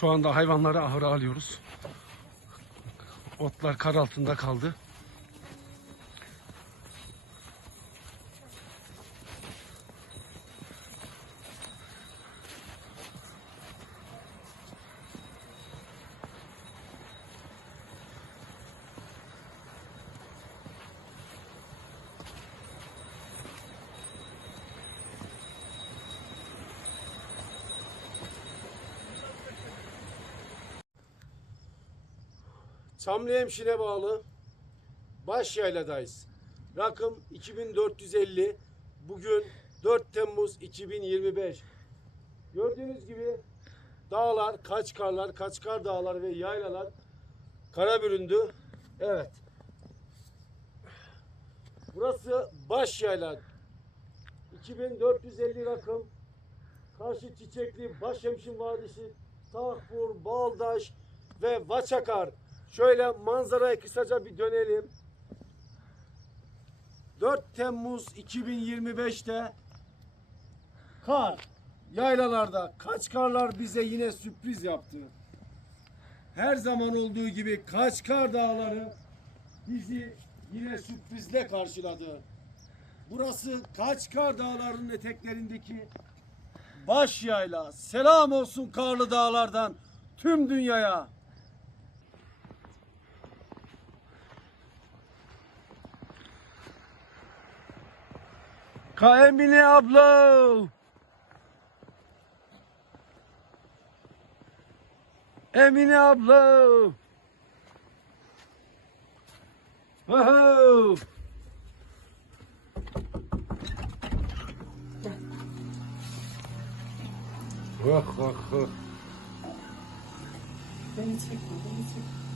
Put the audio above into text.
Şu anda hayvanları ahıra alıyoruz. Otlar kar altında kaldı. Çamlı Hemşire bağlı Başyayladayız. Rakım 2450. Bugün 4 Temmuz 2025. Gördüğünüz gibi dağlar, Kaçkarlar, Kaçkar dağları ve yaylalar kara büründü. Evet. Burası Başyayla. 2450 rakım. Karşı Çiçekli, Başhemşin Vadisi, Tahpur, Baldaş ve Vaçakar. Şöyle manzaraya kısaca bir dönelim. 4 Temmuz 2025'te kar yaylalarda Kaçkarlar bize yine sürpriz yaptı. Her zaman olduğu gibi Kaçkar Dağları bizi yine sürprizle karşıladı. Burası Kaçkar Dağları'nın eteklerindeki baş yayla. Selam olsun karlı dağlardan tüm dünyaya. Emine abla. Emine abla. Wow. Bak bak bak. Beni çekme, beni çekme.